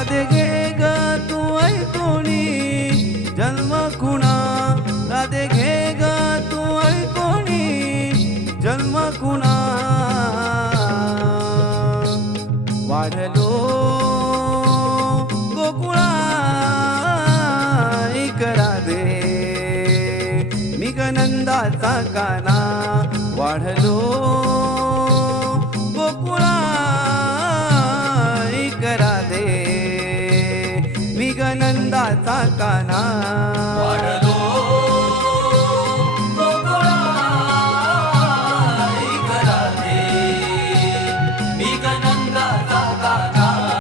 राधे घे ग तू ऐकोणी जन्म कुणा राधे घे ग तू ऐकोणी जन्म कुणा वाढलो गोकुळा ऐक राधे मी ग नंदाचा काना वाढलो गोकुळा ऐक राधे मी ग नंदाचा काना